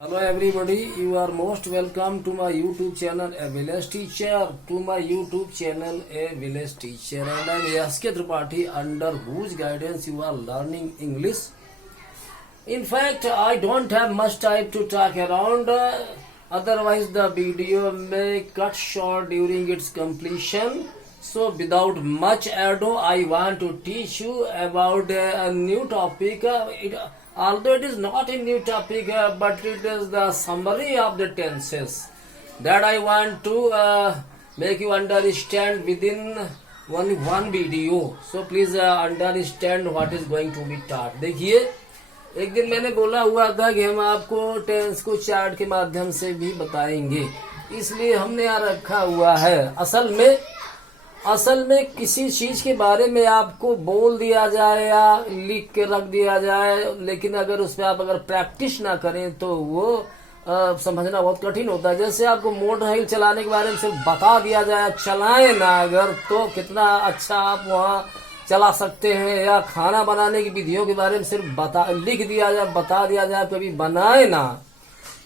Hello everybody, you are most welcome to my YouTube channel A Village Teacher. To my YouTube channel A Village Teacher, and I am Yaskit Tripathi, under whose guidance you are learning English. In fact, I don't have much time to talk around, otherwise the video may cut short during its completion. So without much ado, I want to teach you about a new topic. Although it is not a new topic, but it is the summary of the tenses that I want to make you understand within one video. So please understand what is going to be taught. देखिए, एक दिन मैंने बोला हुआ था कि हम आपको टेंस को चार्ट के माध्यम से भी बताएंगे, इसलिए हमने यहाँ रखा हुआ है। असल में किसी चीज के बारे में आपको बोल दिया जाए या लिख के रख दिया जाए, लेकिन अगर उस पर आप प्रैक्टिस ना करें तो वो समझना बहुत कठिन होता है। जैसे आपको मोटरसाइकिल चलाने के बारे में सिर्फ बता दिया जाए, चलाएं ना अगर, तो कितना अच्छा आप वहाँ चला सकते हैं। या खाना बनाने की विधियों के बारे में सिर्फ लिख दिया जाए, बता दिया जाए, कभी बनाए ना,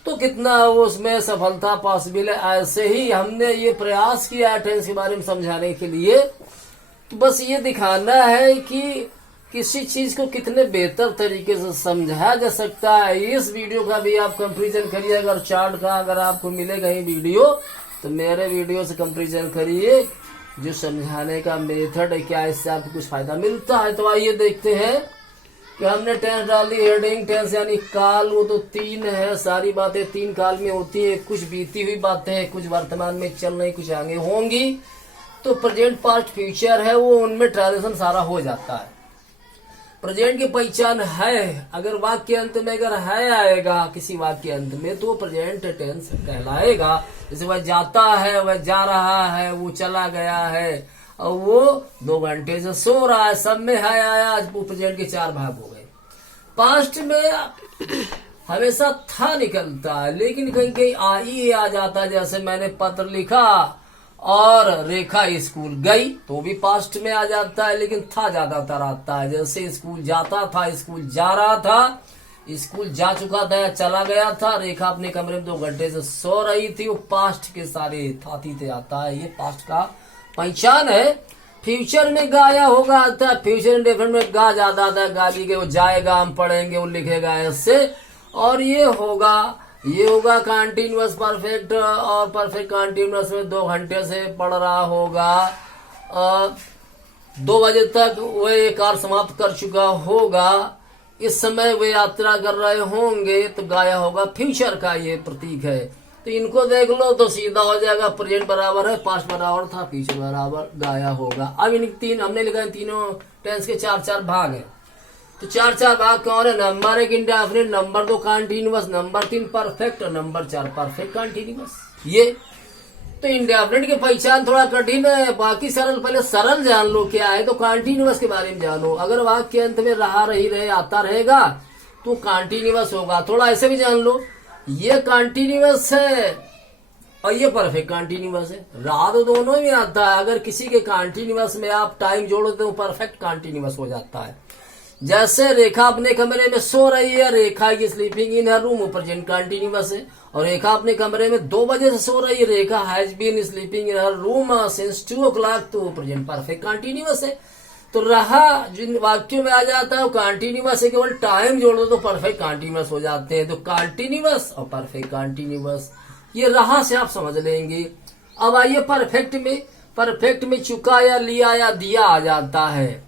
तो कितना उसमें सफलता पॉसिबल है। ऐसे ही हमने ये प्रयास किया टेंस के बारे में समझाने के लिए, तो बस ये दिखाना है कि किसी चीज को कितने बेहतर तरीके से समझाया जा सकता है। इस वीडियो का भी आप कंपैरिजन करिए, अगर चार्ट का अगर आपको मिलेगा ही वीडियो, तो मेरे वीडियो से कंपैरिजन करिए जो समझाने का मेथड है, क्या इससे आपको कुछ फायदा मिलता है। तो आइए देखते हैं कि हमने टेंस डाल दी। हेडिंग टेंस यानी काल, वो तो तीन है, सारी बातें तीन काल में होती है। कुछ बीती हुई बातें, कुछ वर्तमान में चल रही, कुछ आगे होंगी। तो प्रेजेंट पास्ट फ्यूचर है, वो उनमें ट्रांजिशन सारा हो जाता है। प्रेजेंट की पहचान है, अगर वाक्य के अंत में अगर है आएगा किसी वाक्य के अंत में, तो प्रेजेंट टेंस कहलाएगा। जैसे वह जाता है, वह जा रहा है, वो चला गया है, और वो 2 घंटे से सो रहा है, सब में है आया। आज वो प्रेजेंट के 4 भाग हो गए। पास्ट में हमेशा था निकलता है, लेकिन कहीं कहीं आई आ जाता है। जैसे मैंने पत्र लिखा और रेखा स्कूल गई, तो भी पास्ट में आ जाता है, लेकिन था ज्यादातर आता है। जैसे स्कूल जाता था, स्कूल जा रहा था, स्कूल जा चुका था, चला गया था। रेखा अपने कमरे में 2 घंटे से सो रही थी, वो पास्ट के सारे थाती थे आता है। ये पास्ट का पहचान है। फ्यूचर में गाया होगा आता है, फ्यूचर इंडेफिनिट में गा ज्यादा आता है, गाली के वो जाएगा, हम पढ़ेंगे, वो लिखेगा ऐसे। और ये होगा कंटीन्यूअस परफेक्ट, और परफेक्ट कंटीन्यूअस में 2 घंटे से पढ़ रहा होगा, 2 बजे तक वो ये कार्य समाप्त कर चुका होगा, इस समय वे यात्रा कर रहे होंगे, तो गाया होगा फ्यूचर का ये प्रतीक है। तो इनको देख लो तो सीधा हो जाएगा। प्रेजेंट बराबर है, पास्ट बराबर था, फ्यूचर बराबर गाया होगा। अब इन तीन हमने लिखा है, तीनों टेंस के 4-4 भाग हैं। तो 4-4 भाग कौन है? Number 1 indefinite, number 2 continuous, number 3 perfect, और नंबर 4 परफेक्ट कंटीन्यूअस। ये तो इंडेफिनिट की पहचान थोड़ा कठिन है, बाकी सरल। पहले सरल जान लो क्या है, तो कंटीन्यूअस के बारे में जानो। अगर वाक्य के अंत में रहा रही रहे आता रहेगा तो कंटीन्यूअस होगा। थोड़ा ऐसे भी जान लो, ये कंटीन्यूअस है और ये परफेक्ट कंटीन्यूअस है। रहा तो दोनों में आता है। अगर किसी के कंटीन्यूअस में आप टाइम जोड़ो तो परफेक्ट कंटीन्यूअस हो जाता है। जैसे रेखा अपने कमरे में सो रही है, रेखा की sleeping in her room, present continuous है। और रेखा अपने कमरे में 2 बजे से सो रही है, Rekha has been sleeping in her room since 2 o'clock, तो प्रेजेंट परफेक्ट कंटीन्यूअस है। तो रहा जिन वाक्यों में आ जाता है वो कंटीन्यूअस है, केवल टाइम जोड़ दो तो परफेक्ट कंटीन्यूअस हो जाते हैं। तो कंटीन्यूअस और परफेक्ट कंटीन्यूअस, ये रहा से आप समझ लेंगे। अब आइए परफेक्ट में चुका या लिया या दिया आ जाता है।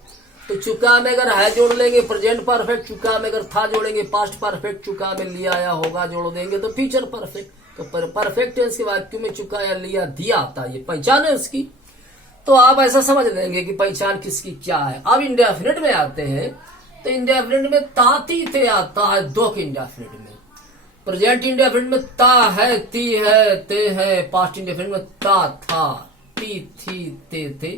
तो चुका में अगर है जोड़ लेंगे प्रेजेंट परफेक्ट, चुका में अगर था जोड़ेंगे पास्ट परफेक्ट, चुका में लिया या होगा जोड़ देंगे तो फ्यूचर परफेक्ट। तो परफेक्ट टेंस के वाक्यों में चुका या लिया दिया आता है, ये पहचान है उसकी। तो आप ऐसा समझ लेंगे कि पहचान किसकी क्या है। अब इंडेफिनिट में आते हैं, तो इंडेफिनिट में ताती थे आता है 2 के इंडेफिनिट में। प्रेजेंट इंडेफिनिट में ता है, ती है, ते है। पास्ट इंडेफिनिट में ता था, ती थी, ते थे।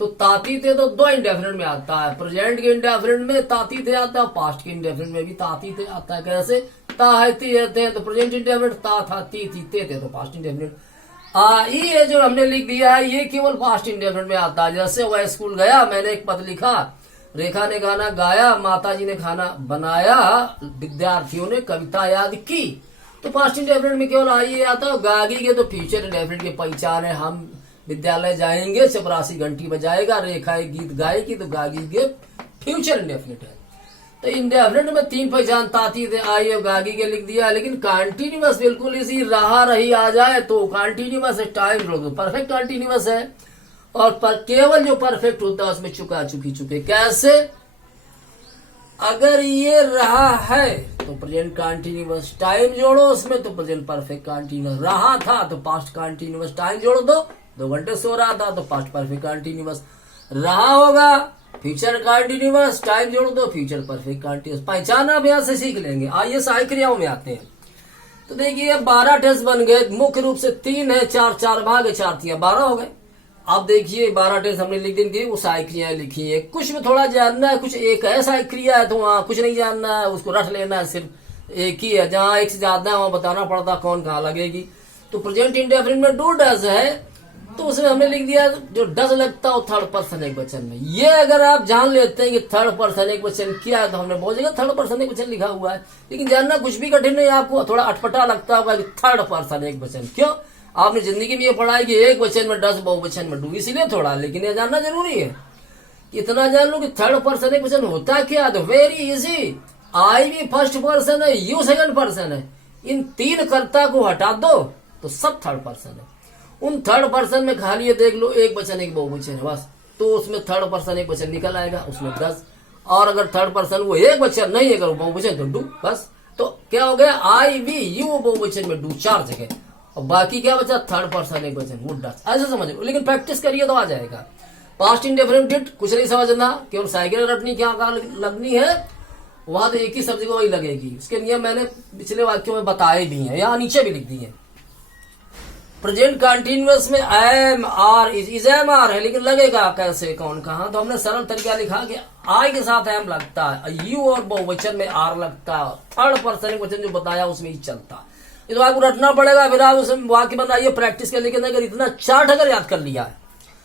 तो ताती थे तो 2 इंडेफिनिट में आता है। प्रेजेंट के इंडेफिनिट में ताती थे आता है, पास्ट के इंडेफिनिट में भी ताती थे आता है। कैसे? ता है, ती है, ते, तो प्रेजेंट इंडेफिनिट, ता था, ती थी, ते थे, तो पास्ट इंडेफिनिट। ये जो हमने लिख दिया है ये केवल पास्ट इंडेफिनिट में आता है। जैसे वह स्कूल गया, मैंने एक पद लिखा, रेखा ने गाना गाया, माताजी ने खाना बनाया, विद्यार्थियों ने कविता याद की। तो पास्ट इंडेफिनिट में केवल आइए आता है गागी के तो फ्यूचर इंडेफिनिट की पहचान है। हम विद्यालय जाएंगे, चपरासी घंटी बजाएगा, रेखा गीत गाएगी, तो गागी के फ्यूचर इंडेफिनिट है। तो इंडेफिनिट में 3 पहचान ताती थे, आई और गागी के लिख दिया। लेकिन कॉन्टिन्यूअस बिल्कुल इसी रहा रही आ जाए तो कॉन्टिन्यूअस है, टाइम रोक दो, परफेक्ट कॉन्टिन्यूअस है। और केवल जो परफेक्ट होता है उसमें चुका चुकी चुके। कैसे? अगर ये रहा है तो प्रेजेंट कॉन्टिन्यूअस, टाइम जोड़ो उसमें तो प्रेजेंट परफेक्ट कॉन्टिन्यूअस। रहा था तो पास्ट कॉन्टिन्यूअस, टाइम जोड़ दो, 2 घंटे सो रहा था तो पास्ट परफेक्ट कॉन्टिन्यूअस। रहा होगा फ्यूचर कॉन्टिन्यूअस, टाइम जोड़ दो, फ्यूचर परफेक्ट कॉन्टिन्यूअस। पहचाना अभ्यास से सीख लेंगे। आइए सहायक क्रियाओं में आते हैं। तो देखिए 12 टेस्ट बन गए, मुख्य रूप से 3 है, 4 भाग है, 4 3 12 हो गए। अब देखिए 12 टेस्ट हमने लिख दी, वो सहायक क्रियाएं लिखी है। कुछ में थोड़ा जानना है, कुछ एक है सहायक क्रिया है तो वहां कुछ नहीं जानना है, उसको रट लेना है, सिर्फ एक ही है। जहां एक से ज्यादा है वहां बताना पड़ता कौन कहाँ लगेगी। तो प्रेजेंट इंडेफिनिट में डू डज है तो उसमें हमने लिख दिया जो डज लगता है वो थर्ड पर्सन एक वचन में। ये अगर आप जान लेते हैं कि थर्ड पर्सन एक वचन क्या है तो हमने बोलेगा थर्ड पर्सन एक वचन लिखा हुआ है। लेकिन जानना कुछ भी कठिन नहीं, आपको थोड़ा अटपटा लगता होगा कि थर्ड पर्सन एक वचन। क्यों? आपने जिंदगी में ये पढ़ा है कि एक वचन में डज, बहुवचन में डू, इसीलिए थोड़ा। लेकिन ये जानना जरूरी है, इतना जान लो कि थर्ड पर्सन एक वचन होता क्या। तो वेरी इजी, आई भी फर्स्ट पर्सन है, यू सेकंड पर्सन है। इन 3 कर्ता को हटा दो तो सब थर्ड पर्सन है। उन थर्ड पर्सन में खाली ये देख लो एक वचन एक बहुवचन है बस, तो उसमें थर्ड पर्सन एक वचन निकल आएगा, उसमें डज। और अगर थर्ड पर्सन वो एक वचन नहीं है, अगर बहुवचन तो डू, बस। तो क्या हो गया? आई वी यू बहुवचन में डू 4 जगह, और बाकी क्या बचा? थर्ड पर्सन एक वचन, वो डज। ऐसे समझ लो, लेकिन प्रैक्टिस करिए तो आ जाएगा। पास्ट इंडेफिनिट कुछ नहीं समझना, केवल साइकिल रटनी क्या लगनी है, वहां तो एक ही सब्जी को वही लगेगी। उसके नियम मैंने पिछले वाक्यों में बताए भी हैं, यहाँ नीचे भी लिख दिए। प्रेजेंट कंटिन्यूअस में am are is am are है, लेकिन लगेगा कैसे, कौन कहाँ? तो हमने सरल तरीका लिखा कि आई के साथ एम लगता है, यू और बहुवचन में आर लगता है, थर्ड पर्सन वचन जो बताया उसमें ही चलता। ये तो आपको रटना पड़ेगा, फिर आप उसमें वाक्य बनाइए प्रैक्टिस के। लेकिन अगर इतना चार्ट अगर याद कर लिया है,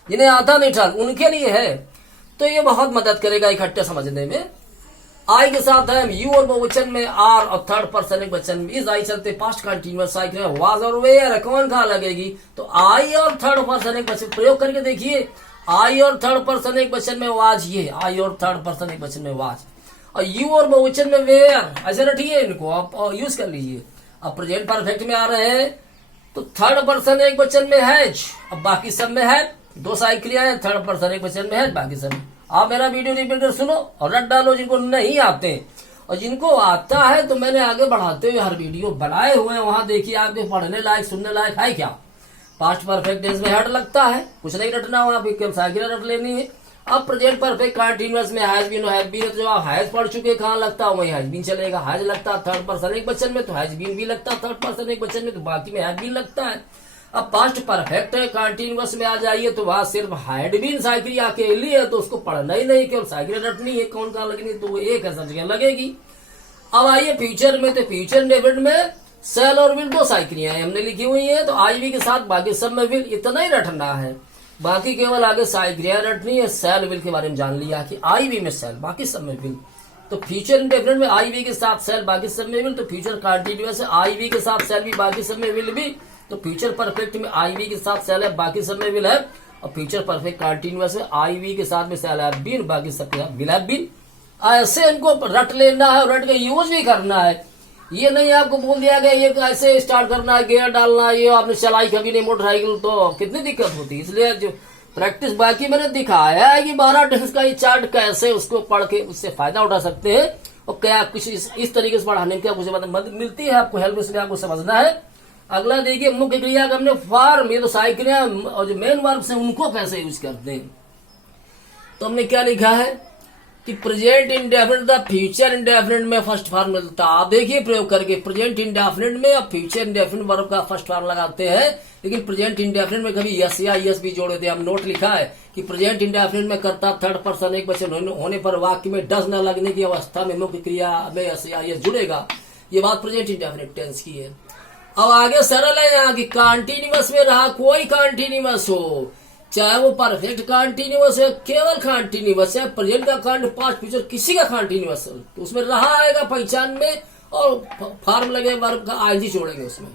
जिन्हें आता नहीं था उनके लिए है, तो ये बहुत मदद करेगा इकट्ठे समझने में। आई के साथ है, यू और बहुवचन में आर, और थर्ड पर्सन एक वचन में इज आई चलते पास्ट कंटिन्यूअस साइकिल में वाज और वेयर, कौन कहाँ लगेगी? तो आई और थर्ड पर्सन एक वचन प्रयोग करके देखिए। आई और थर्ड पर्सन एक वचन में वाज, ये आई और थर्ड पर्सन एक वचन में वाज, और यू और बहुवचन में वेयर, ऐसे रटिए इनको आप यूज कर लीजिए। अब प्रेजेंट परफेक्ट में आ रहे हैं तो थर्ड पर्सन एक वचन में हैज, अब बाकी सब में है। 2 सहायक क्रियाएं हैं, थर्ड पर्सन एक वचन में है, बाकी सब। आप मेरा वीडियो रिपीट कर सुनो और रट डालो जिनको नहीं आते, और जिनको आता है तो मैंने आगे बढ़ाते हुए हर वीडियो बनाए हुए हैं, वहां देखिए आपके पढ़ने लायक सुनने लायक है क्या। पास्ट परफेक्ट टेंस में हेड लगता है, कुछ नहीं रटना हो, आप केवल साइकिल रट लेनी है। अब प्रेजेंट परफेक्ट कंटीन्यूअस में हैज बीन हैव बीन, तो जो आप हैज पढ़ चुके कहाँ लगता है वही हैज बीन चलेगा। हैज लगता थर्ड पर्सन एक वचन में तो हैज बीन भी लगता थर्ड पर्सन एक वचन में, तो बाकी में हैज बीन लगता है। अब पास्ट परफेक्ट कंटीन्यूअस में आ जाइए तो वहां सिर्फ हैड बीन साइकिल अकेली है, तो उसको पढ़ना ही नहीं, केवल साइकिल रटनी है, कौन कहाँ लगनी, तो वो एक है सब जगह लगेगी। अब आइए फ्यूचर में, तो फ्यूचर इंडेफिनिट में सेल और विल 2 साइकिलियां हमने लिखी हुई है, तो आई वी के साथ बाकी सब में विल, इतना ही रटना है, बाकी केवल आगे साइकिलियां रटनी है। सेल विल के बारे में जान लिया कि आई वी में सेल, बाकी सब में विल। तो फ्यूचर इंडेफिनिट में आई वी के साथ सेल, बाकी सब में विल। तो फ्यूचर कंटीन्यूअस है, आई वी के साथ सेल भी, बाकी सब में विल भी। तो फ्यूचर परफेक्ट में आई वी के साथ सेल है, बाकी सब में विल है। और फ्यूचर परफेक्ट कंटीन्यूअस है, आई वी के साथ में सेल है बीन, बाकी सब के साथ विल है बीन। ऐसे इनको रट लेना है और रट के यूज भी करना है। ये नहीं आपको बोल दिया गया ये ऐसे स्टार्ट करना है, गियर डालना है, ये आपने चलाई कभी नहीं मोटरसाइकिल तो कितनी दिक्कत होती है। इसलिए जो प्रैक्टिस बाकी मैंने दिखाया है कि 12 टेंस का ये चार्ट कैसे उसको पढ़ के उससे फायदा उठा सकते हैं, और क्या कुछ इस तरीके से पढ़ाने में क्या कुछ मदद मिलती है आपको, हेल्प, इसलिए आपको समझना है। अगला देखिए मुख्य क्रिया का हमने फॉर्म, ये तो सहायक क्रिया और जो मेन वर्ब्स हैं उनको कैसे यूज करते हैं। तो हमने क्या लिखा है कि present indefinite the future indefinite में फर्स्ट फॉर्म मिलता है। आप देखिए प्रयोग करके, प्रेजेंट इंडेफिनिट में और फ्यूचर इंडेफिनिट वर्ब का फर्स्ट फॉर्म लगाते हैं, लेकिन प्रेजेंट इंडेफिनिट में कभी यस या यस भी जोड़े थे। हम नोट लिखा है कि प्रेजेंट इंडेफिनिट में कर्ता थर्ड पर्सन एक वचन होने पर वाक्य में डज न लगने की अवस्था में मुख्य क्रिया में यस या यस जुड़ेगा। ये बात प्रेजेंट इंडेफिनिट टेंस की है। अब आगे सरल है यहाँ की कंटीन्यूअस में रहा कोई कंटीन्यूअस हो, चाहे वो परफेक्ट कंटीन्यूअस है, केवल कंटीन्यूअस है, प्रेजेंट का कंट पास्ट फ्यूचर किसी का कंटीन्यूअस है, तो उसमें रहा आएगा पहचान में, और फॉर्म लगे वर्ब का आईएनजी जोड़ेंगे उसमें।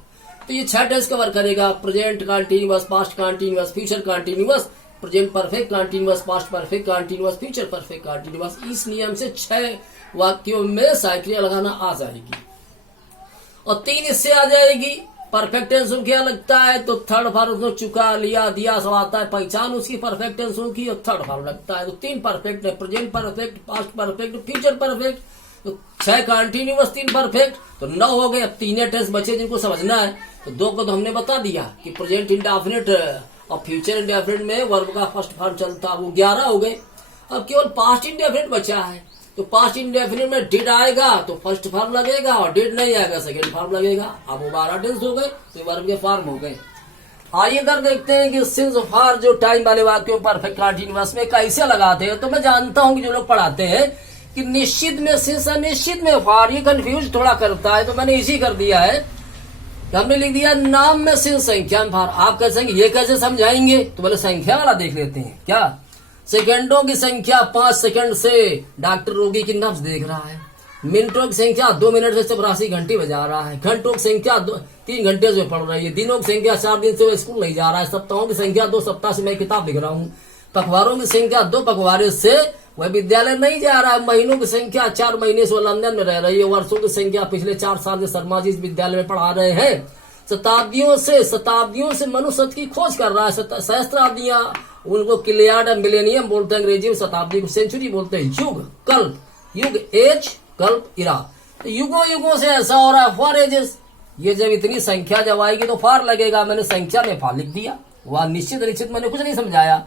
तो ये 6 टेंस कवर करेगा, present continuous, past continuous, future continuous, present perfect continuous, past perfect continuous, future perfect continuous. इस नियम से 6 वाक्यों में साइक्रिया लगाना आ जाएगी। और 3 इससे आ जाएगी। परफेक्ट टेंस क्या लगता है, तो थर्ड फॉर्म तो चुका, लिया, दिया सब आता है, पहचान उसकी परफेक्ट टेंस की, और थर्ड फॉर्म लगता है। तो 3 परफेक्ट है, present perfect, past perfect, future perfect. तो 6 कंटीन्यूअस, 3 परफेक्ट, तो 9 हो गए। अब 3 टेंस बचे जिनको समझना है। तो 2 को तो हमने बता दिया कि प्रेजेंट इंडेफिनिट और फ्यूचर इंडेफिनिट में वर्ब का फर्स्ट फॉर्म चलता, वो 11 हो गए। अब केवल पास्ट इंडेफिनिट बचा है। तो पास्ट इंडेफिनिट में डिड आएगा तो फर्स्ट फॉर्म लगेगा, और डिड नहीं आएगा सेकंड फॉर्म लगेगा। अब वो 12 टेंस हो गए, तो वर्ब के फॉर्म हो गए। आइए इधर देखते हैं कि सिंस फॉर जो टाइम वाले वाक्यों परफेक्ट कंटीन्यूअस में कैसे लगाते हैं। तो मैं जानता हूं कि जो लोग पढ़ाते हैं कि निश्चित में सिंस, अनिश्चित में फॉर, ये कंफ्यूज थोड़ा करता है। तो मैंने इसी कर दिया है, हमने लिख दिया नाम में सिंस, संख्या में फॉर। आप कैसे ये कैसे समझाएंगे, तो पहले संख्या वाला देख लेते हैं। क्या सेकंडों की संख्या 5 सेकंड से डॉक्टर रोगी की नब्ज देख रहा है। मिनटों की संख्या 2 मिनट से चपरासी घंटी बजा रहा है। घंटों की संख्या 3 घंटे से पढ़ रही है। दिनों की संख्या 4 दिन से वो स्कूल नहीं जा रहा है। सप्ताहों की संख्या 2 सप्ताह से मैं किताब लिख रहा हूँ। पखवारों की संख्या 2 पखवारे से वह विद्यालय नहीं जा रहा है। महीनों की संख्या 4 महीने से वो लंदन में रह रही है। वर्षों की संख्या पिछले 4 साल से शर्मा जी विद्यालय में पढ़ा रहे हैं। शताब्दियों से मनुष्य की खोज कर रहा है। सहस्त्राब्दियां, उनको किलियार्ड मिलेनियम बोलते हैं अंग्रेजी में, शताब्दी को सेंचुरी बोलते हैं। युग, कल्प, युग, एज, कल्प, इरा। तो युगों युगों से ऐसा हो रहा है। फॉर एजेस, ये जब इतनी संख्या जब आएगी तो फॉर लगेगा। मैंने संख्या में फॉर लिख दिया। वह निश्चित निश्चित मैंने कुछ नहीं समझाया।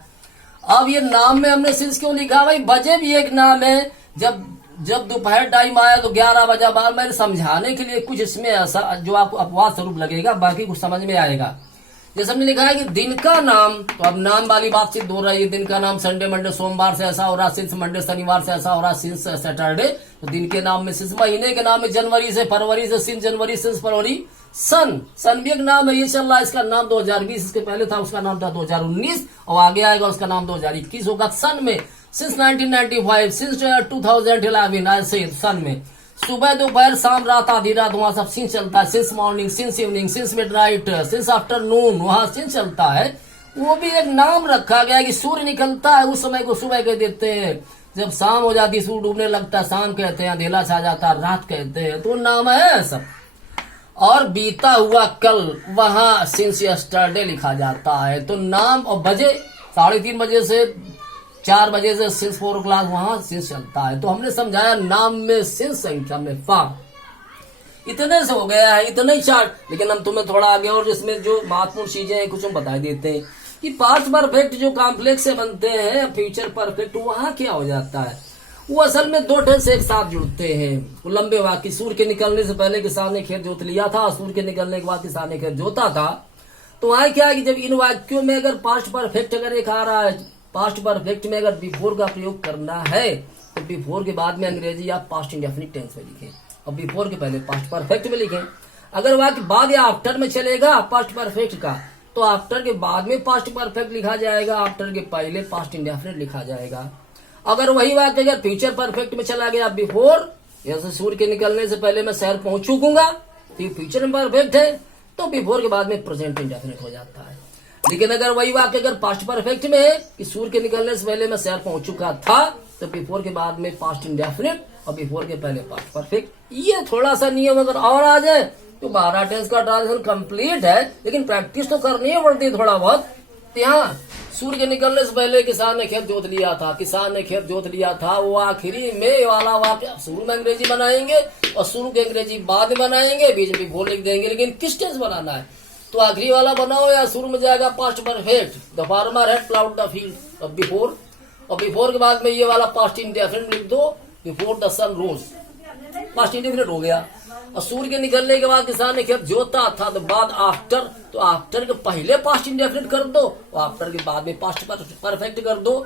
अब ये नाम में हमने सिंस क्यों लिखा, भाई बजे भी एक नाम है। जब दोपहर टाइम आया तो 11 बजा बाद, मैंने समझाने के लिए कुछ इसमें ऐसा जो आपको अपवाद स्वरूप लगेगा, बाकी कुछ समझ में आएगा। जैसे हमने लिखा है कि दिन का नाम, तो अब नाम वाली बात सिद्ध हो रही है। दिन का नाम संडे मंडे सोमवार से ऐसा हो रहा, सिंस मंडे शनिवार से ऐसा हो रहा, सिंस सैटरडे। तो दिन के नाम में सिंस, महीने के नाम में जनवरी से फरवरी से सिंस जनवरी, सिंस फरवरी। सन भी एक नाम है, ये चल रहा है। इसका नाम 2020, इसके पहले था उसका नाम था 2019, और आगे आएगा उसका नाम 2021 होगा। सन में सिंस 1995, सिंस 2011 ऐसे सन में। सुबह दोपहर शाम रात आधी रात वहां सब सिंस चलता है। Since morning, since evening, since midnight, since afternoon, वहां सिंस चलता है। वो भी एक नाम रखा गया कि सूर्य निकलता है उस समय को सुबह कह देते हैं। जब शाम हो जाती, सूर्य डूबने लगता है, शाम कहते हैं। अंधेला छा जाता है, रात कहते हैं। तो नाम है सब। और बीता हुआ कल, वहां सिंस यस्टरडे लिखा जाता है। तो नाम, और बजे 3:30 बजे से 4 बजे से सिंस 4 o'clock वहां सिंस चलता है। तो हमने समझाया नाम में सिंस, संख्या में फॉर। इतने से हो गया है, इतने ही चार्ट। लेकिन हम तुम्हें थोड़ा आगे और जिसमें जो महत्वपूर्ण चीजें हैं कुछ हम बता देते हैं कि पास्ट परफेक्ट जो कॉम्प्लेक्स से बनते हैं, फ्यूचर परफेक्ट, वहां क्या हो जाता है, वो असल में 2 टेंस एक साथ जुड़ते हैं। वो लंबे वाक्य, सूर्य के निकलने से पहले किसान ने खेत जोत लिया था, सूर्य के निकलने के बाद किसान ने खेत जोता था। तो वहां क्या है कि जब इन वाक्यों में अगर पास्ट परफेक्ट अगर एक आ रहा है, पास्ट परफेक्ट में अगर बिफोर का प्रयोग करना है, तो बिफोर के बाद में अंग्रेजी आप पास्ट इंडेफिनिट टेंस में लिखें, और बिफोर के पहले पास्ट परफेक्ट में लिखें। अगर वाक्य बाद या आफ्टर में चलेगा पास्ट परफेक्ट का, तो आफ्टर के बाद में पास्ट परफेक्ट लिखा जाएगा, आफ्टर के पहले पास्ट इंडेफिनिट लिखा जाएगा। अगर वही वाक्य अगर फ्यूचर परफेक्ट में चला गया, बिफोर, जैसे सूर्य के निकलने से पहले मैं शहर पहुंच चुकूंगा, तो फ्यूचर में परफेक्ट है, तो बिफोर के बाद में प्रेजेंट इंडेफिनिट हो जाता है। लेकिन अगर वही वाक्य अगर पास्ट परफेक्ट में है कि सूर्य के निकलने से पहले मैं शहर पहुंच चुका था, तो बिफोर के बाद में पास्ट इंडेफिनिट और बिफोर के पहले पास्ट परफेक्ट। ये थोड़ा सा नियम अगर और आ जाए तो 12 टेंस का ट्रांजिशन कंप्लीट है। लेकिन प्रैक्टिस तो करनी है पड़ती है थोड़ा बहुत। यहाँ सूर्य के निकलने से पहले किसान ने खेत जोत लिया था, किसान ने खेत जोत लिया था, वो आखिरी में वाला वाक्य शुरू में अंग्रेजी बनाएंगे और शुरू की अंग्रेजी बाद में बनाएंगे, बीच में बिफोर लिख देंगे। लेकिन किस टेंस बनाना है, तो आखिरी वाला बनाओ या शुरू में जाएगा past perfect, the farmer had ploughed the field, और बिफोर के बाद में ये वाला पास्ट इंडेफिनिट लिख दो, before the sun rose, past indefinite हो गया। और सूर्य के निकलने के बाद किसान ने खेत जोता था, तो बाद आफ्टर, तो आफ्टर के पहले पास्ट इंडेफिनिट कर दो और आफ्टर के बाद में पास्ट परफेक्ट कर दो।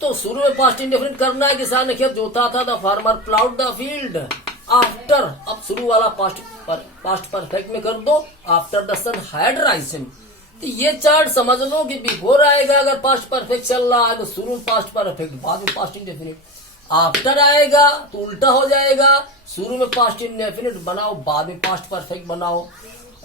तो शुरू में पास्ट इंडेफिनिट करना है, किसान ने खेत जोता था, the farmer ploughed the field. After, अब शुरू वाला पास्ट परफेक्ट में कर दो, after the sun had risen. तो ये चार्ट समझ लो कि बिफोर आएगा अगर पास्ट परफेक्ट चल रहा है, तो शुरू में पास्ट परफेक्ट, बाद में पास्ट इंडेफिनिट। आफ्टर आएगा तो उल्टा हो जाएगा। शुरू में पास्ट इंडेफिनिट बनाओ, बाद में पास्ट परफेक्ट बनाओ।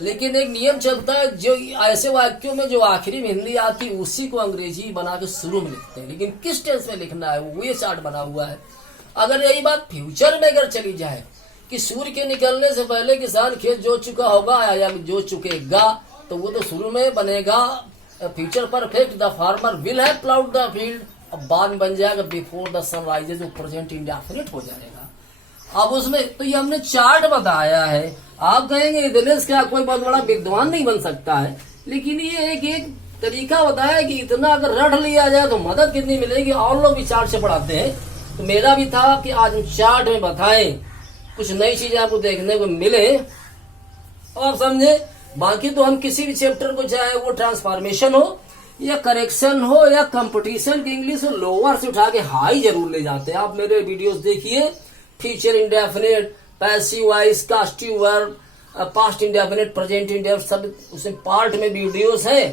लेकिन एक नियम चलता है, जो ऐसे वाक्यों में जो आखिरी में हिंदी आती है उसी को अंग्रेजी बना के शुरू में लिखते हैं, लेकिन किस टेंस में लिखना है वो ये चार्ट बना हुआ है। अगर यही बात फ्यूचर में अगर चली जाए कि सूर्य के निकलने से पहले किसान खेत जोत चुका होगा या जोत चुकेगा, तो वो तो शुरू में बनेगा future perfect, the farmer will have ploughed the field. अब बाद में बन जाएगा बिफोर द सनराइजेज, जो प्रेजेंट इंडेफिनिट हो जाएगा। अब उसमें तो ये हमने चार्ट बताया है। आप कहेंगे दिनेश क्या कोई बहुत बड़ा विद्वान नहीं बन सकता है, लेकिन ये एक तरीका बताया कि इतना अगर रट लिया जाए तो मदद कितनी मिलेगी। और लोग भी चार्ट से पढ़ाते हैं, तो मेरा भी था कि आज हम चार्ट में बताएं, कुछ नई चीजें आपको देखने को मिले और समझे। बाकी तो हम किसी भी चैप्टर को, चाहे वो ट्रांसफॉर्मेशन हो या करेक्शन हो या कंपटीशन की इंग्लिश हो, लोअर से उठा के हाई जरूर ले जाते हैं। आप मेरे वीडियोस देखिए, future indefinite, passive voice, caustic verb, past indefinite, present indefinite, सब उसमें पार्ट में वीडियोस है।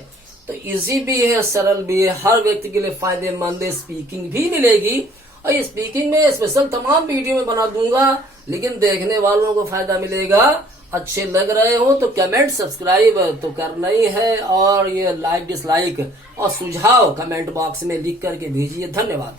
तो इजी भी है, सरल भी है, हर व्यक्ति के लिए फायदेमंद है। स्पीकिंग भी मिलेगी और ये स्पीकिंग में स्पेशल तमाम वीडियो में बना दूंगा, लेकिन देखने वालों को फायदा मिलेगा। अच्छे लग रहे हो तो कमेंट सब्सक्राइब तो करना ही है, और ये लाइक डिसलाइक और सुझाव कमेंट बॉक्स में लिख करके भेजिए। धन्यवाद।